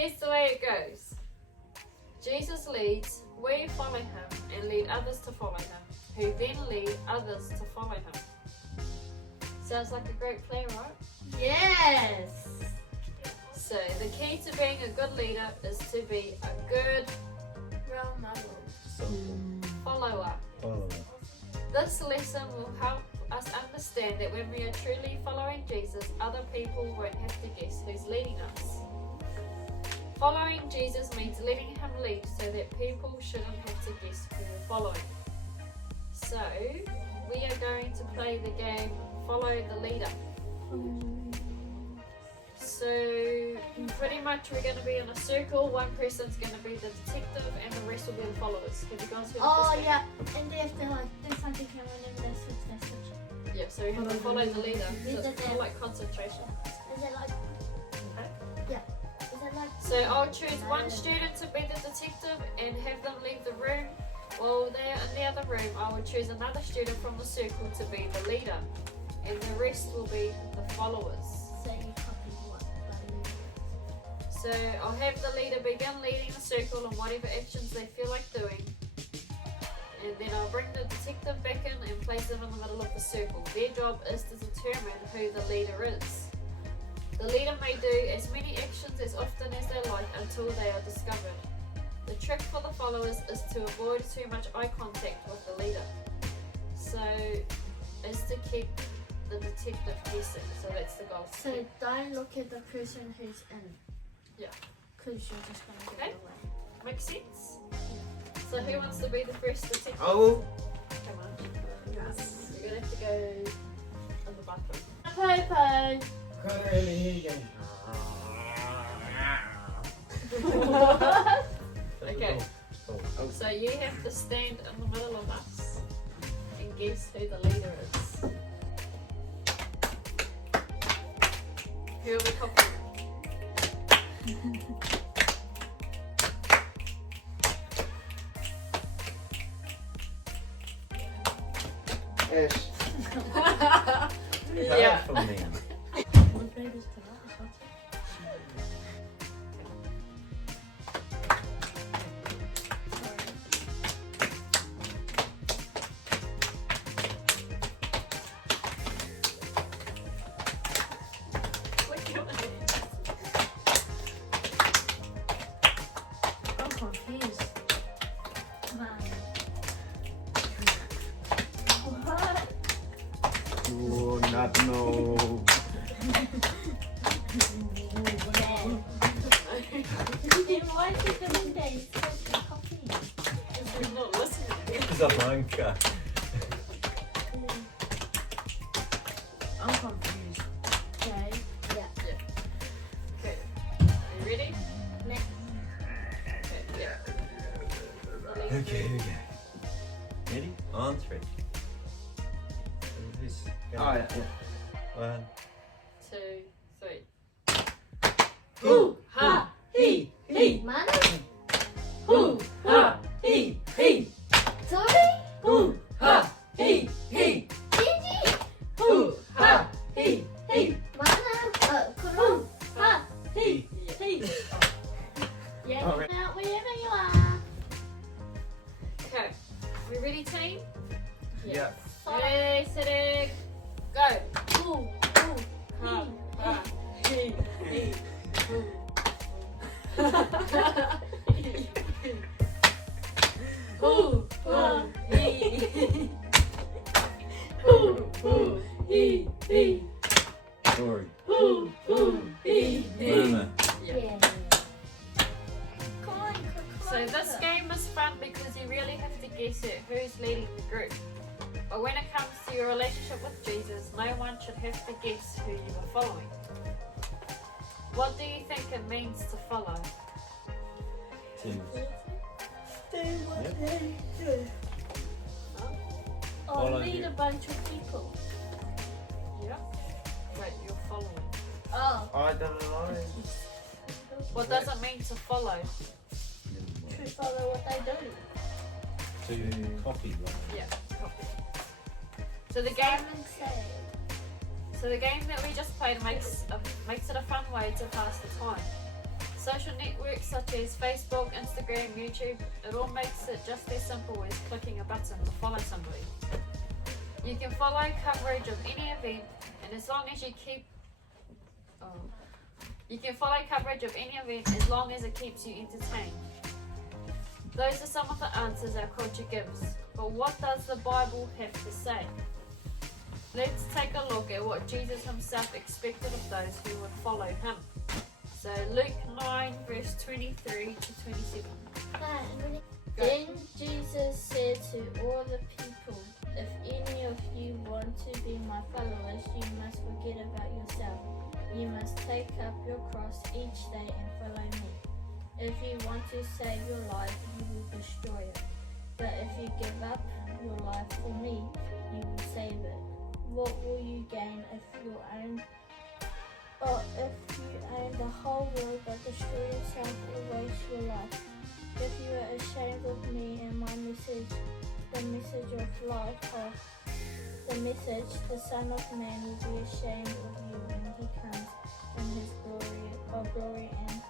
here's the way it goes. Jesus leads, we follow him and lead others to follow him, who then lead others to follow him. Sounds like a great plan, right? Yes. So the key to being a good leader is to be a good Role model. follower. This lesson will help us understand that when we are truly following Jesus, other people won't have to guess who's leading us. Following Jesus means letting him lead so that people shouldn't have to guess who we're following. So, we are going to play the game Follow the Leader. So, pretty much we're going to be in a circle. One person's going to be the detective and the rest will be the followers. Have you guys heard of Oh this game? yeah, and they have to like do something and whenever they switch, they switch. Yeah, so we have to follow the leader. So Leader it's kind of like concentration. Is it like? Okay. Yeah. Is it like? So I'll choose one student to be the detective and have them leave the room. While they're in the other room, I will choose another student from the circle to be the leader. And the rest will be the followers. So you copy what? So I'll have the leader begin leading the circle on whatever actions they feel like doing. And then I'll bring the detective back in and place them in the middle of the circle. Their job is to determine who the leader is. The leader may do as many actions as often as they like until they are discovered. The trick for the followers is to avoid too much eye contact with the leader. So, is to keep the detective guessing. So that's the goal. So don't look at the person who's in. Yeah. Because you're just going to Okay. give it away. Make sense? So who wants to be the first detective? Oh. Come on. Yes. You're going to have to go in the bathroom. Popo. Okay. So you have to stand in the middle of us and guess who the leader is. Who are we copying? Ash. Yeah. For me. I'm confused. What? Oh, not no. Then why is it doing that? It's such a copy. You're not listening. Zablanka. I'm confused. Okay. Okay. Are you ready? Next. Okay. Yeah. Okay. Ready? On three. This Oh, yeah. 1. 2, 3. Hoo ha he he. Mana? Hoo ha he he. Sorry? Hoo ha he he. Gigi? Hoo ha he he. Mana? Kuru ha he he. Yeah, All right. now wherever you are. Okay. We ready, team? Yeah. Ready, steady, go. Hoo Ha, hoo ha, he, he, hoo. hoo ha he. Hoo hoo he he. Sorry. Hoo hoo he he. Mama. Yeah. So this game is fun because you really have to guess it who's leading the group. But when it comes to your relationship with Jesus, no one should have to guess who you are following. What do you think it means to follow? Two. Or Follow lead you. a bunch of people. Yeah. Wait, you're following. Oh. I don't know. What does it mean to follow? To follow what they do. To copy. Yeah, copy. So the game, Simon said. so the game that we just played makes it a fun way to pass the time. Social networks such as Facebook, Instagram, YouTube, it all makes it just as simple as clicking a button to follow somebody. You can follow coverage of any event, and as long as you keep you can follow coverage of any event as long as it keeps you entertained. Those are some of the answers our culture gives, but what does the Bible have to say? Let's take a look at what Jesus himself expected of those who would follow him. So Luke 9 verse 23 to 27. Then Jesus said to all the people, if any of you want to be my followers, you must forget about yourself. You must take up your cross each day and follow me. If you want to save your life, you will destroy it. But if you give up your life for me, you will save it. What will you gain if you own the whole world but destroy yourself or waste your life? If you are ashamed of me and my message, the message of life, the Son of Man will be ashamed of you when he comes in his glory and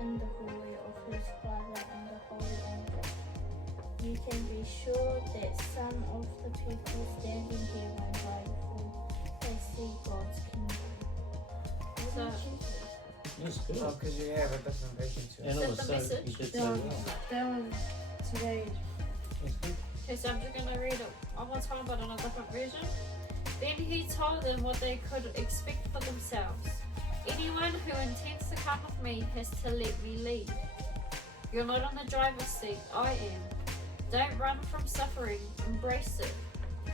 in the glory of his Father and the holy angels. You can be sure that some of the people standing here won't die before they see God's kingdom. So, That's good. Oh, because you have a different vision to And it. it was the so, message? you did so That well. was today. That's good. okay, so I'm just going to read it one more time but in a different version. Then he told them what they could expect for themselves. Anyone who intends to come with me has to let me lead. You're not on the driver's seat, I am. Don't run from suffering, embrace it.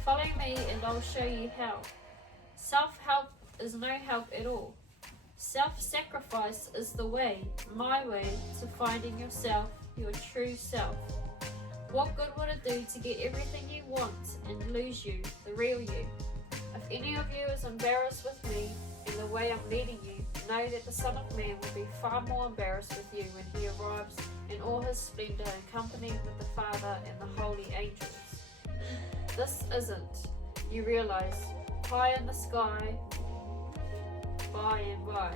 Follow me and I'll show you how. Self-help is no help at all. Self-sacrifice is the way, my way, to finding yourself, your true self. What good would it do to get everything you want and lose you, the real you? If any of you is embarrassed with me and the way I'm leading you, know that the Son of Man will be far more embarrassed with you when he arrives in all his splendor in company with the Father and the holy angels. This isn't, you realize, high in the sky, by and by.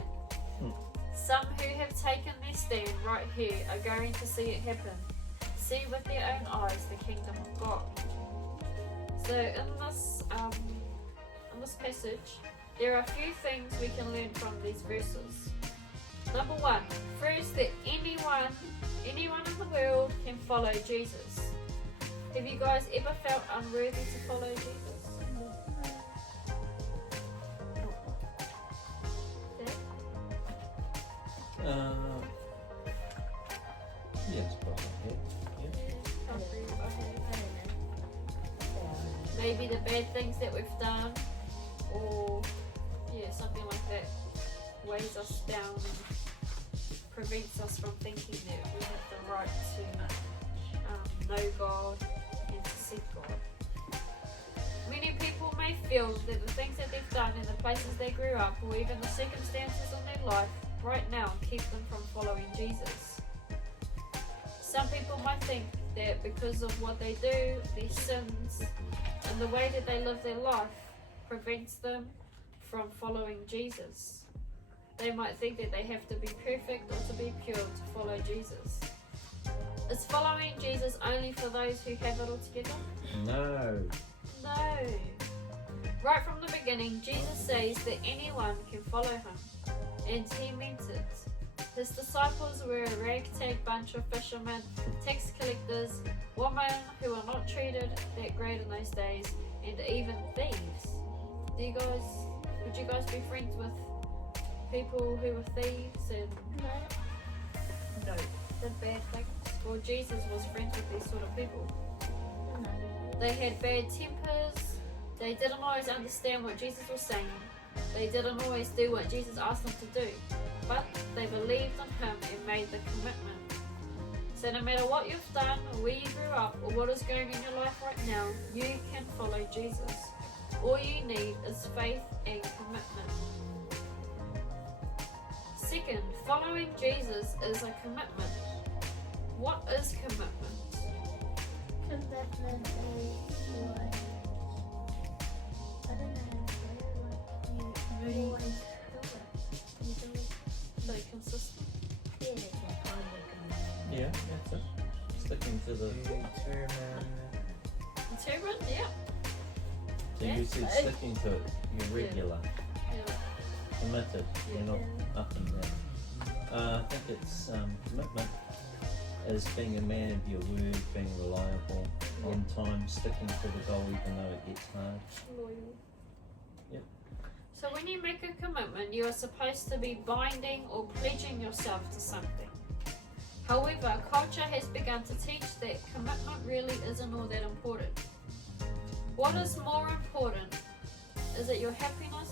Some who have taken their stand right here are going to see it happen. See with their own eyes the kingdom of God. So in this passage, there are a few things we can learn from these verses. Number one, first that anyone in the world can follow Jesus. Have you guys ever felt unworthy to follow Jesus? Yes, probably. Maybe the bad things that we've done, or something like that weighs us down and prevents us from thinking that we have the right to know God and to seek God. Many people may feel that the things that they've done in the places they grew up, or even the circumstances in their life right now, keep them from following Jesus. Some people might think that because of what they do, their sins, and the way that they live their life prevents them from following Jesus. They might think that they have to be perfect or to be pure to follow Jesus. Is following Jesus only for those who have it all together? No. No. Right from the beginning, Jesus says that anyone can follow him, and he meant it. His disciples were a ragtag bunch of fishermen, tax collectors, women who were not treated that great in those days, and even thieves. Would you guys be friends with people who were thieves and did bad things? Well, Jesus was friends with these sort of people. They had bad tempers. They didn't always understand what Jesus was saying. They didn't always do what Jesus asked them to do. But they believed in him and made the commitment. So no matter what you've done, or where you grew up, or what is going on in your life right now, you can follow Jesus. All you need is faith and commitment. Second, following Jesus is a commitment. What is commitment? Commitment is like, I don't know, you always do it. You do it. So consistent. Yeah, that's my problem. Yeah, that's it. Sticking to the. Determine. Determined, yeah. So you Yes, said I- sticking to it. You're regular, Yeah. committed. Yeah. You're not up and down. I think it's commitment is being a man of your word, being reliable, on time, sticking to the goal even though it gets hard. Loyal. So when you make a commitment, you are supposed to be binding or pledging yourself to something. However, culture has begun to teach that commitment really isn't all that important. What is more important? Is it your happiness?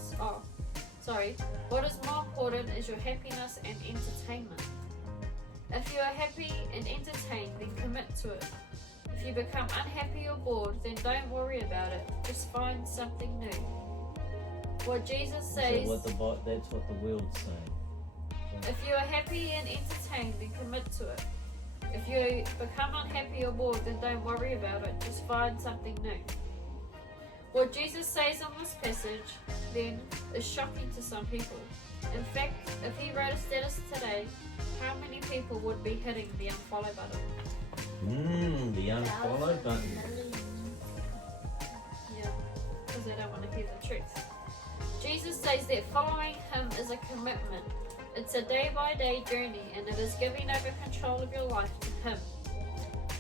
What is more important is your happiness and entertainment. If you are happy and entertained, then commit to it. If you become unhappy or bored, then don't worry about it. Just find something new. What Jesus says, That's what the world's saying. if you are happy and entertained, then commit to it. If you become unhappy or bored, then don't worry about it. Just find something new. What Jesus says in this passage, then, is shocking to some people. In fact, if he wrote a status today, how many people would be hitting the unfollow button? The unfollow button. Yeah, because they don't want to hear the truth. Jesus says that following him is a commitment. It's a day-by-day journey, and it is giving over control of your life to him.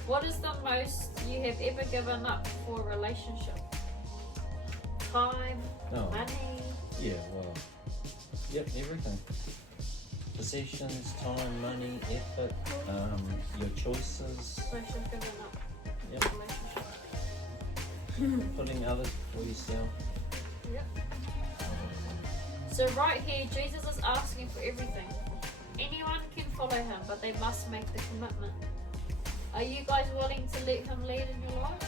What is the most you have ever given up for a relationship? Time, Oh, money. yeah, well, yep, everything. Possessions, time, money, effort, your choices, So she's given up Yep. a relationship. putting others before yourself. Yep. So right here, Jesus is asking for everything. Anyone can follow him, but they must make the commitment. Are you guys willing to let him lead in your lives?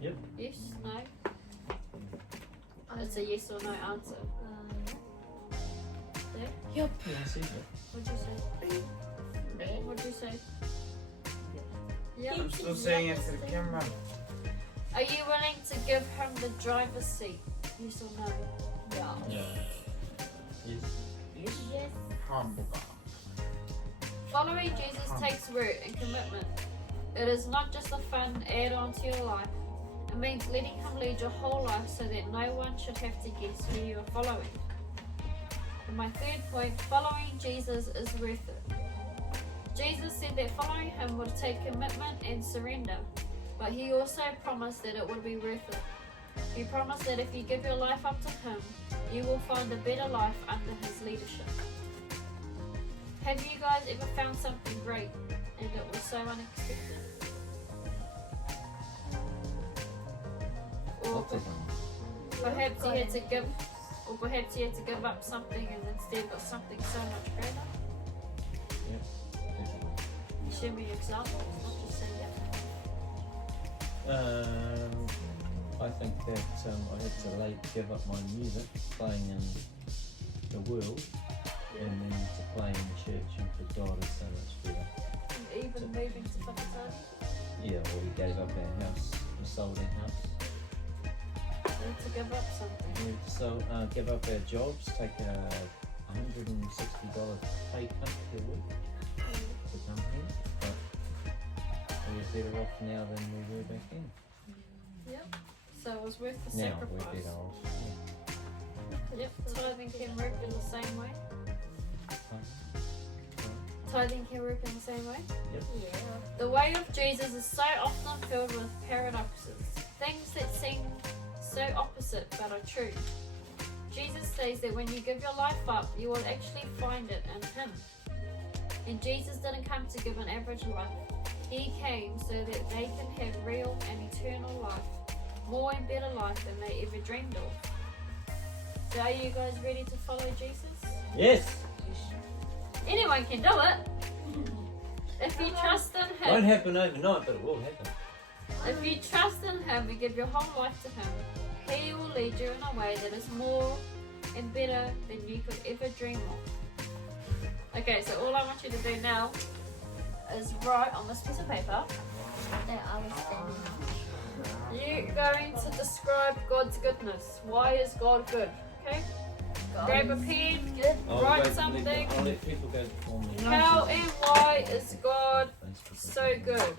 Yep. Yes? No? It's a yes or no answer. Yeah? Yep. Yeah, I see that. What'd you say? What'd you say? Yeah. I'm still saying it to the camera. Are you willing to give him the driver's seat? Yes or no? Yeah. Yes. Yes. Hamburger. Following Jesus takes work and commitment. It is not just a fun add-on to your life. It means letting him lead your whole life so that no one should have to guess who you are following. And my third point, following Jesus is worth it. Jesus said that following him would take commitment and surrender, but he also promised that it would be worth it. He promised that if you give your life up to him, you will find a better life under his leadership. Have you guys ever found something great and it was so unexpected? Or Lots of them. perhaps you had to give, up something and instead got something so much greater. Share me examples, not just say I think that I had to give up my music, playing in the world, and then to play in church and for God is so much better. And even moving to Whakatane, Yeah, well, we gave up our house, we sold our house. you had to give up something. We give up our jobs, take a $160 pay cut per week to come here, but we're better off now than we were back then. Yep. So it was worth the Now sacrifice. we're better off. Yep. Tithing can work in the same way. Yeah. Tithing can work in the same way. Yeah. The way of Jesus is so often filled with paradoxes, things that seem so opposite but are true. Jesus says that when you give your life up, you will actually find it in him. And Jesus didn't come to give an average life. He came so that they can have real and eternal life, more and better life than they ever dreamed of. So are you guys ready to follow Jesus? Yes! Anyone can do it. If you trust in him. Won't happen overnight, but it will happen. If you trust in him and give your whole life to him, he will lead you in a way that is more and better than you could ever dream of. Okay, so all I want you to do now is write on this piece of paper. That I was standing on. You're going to describe God's goodness. Why is God good? Okay? grab a pen, I'll write wait, something. I'll let people go before me. How and why is God Facebook. so good?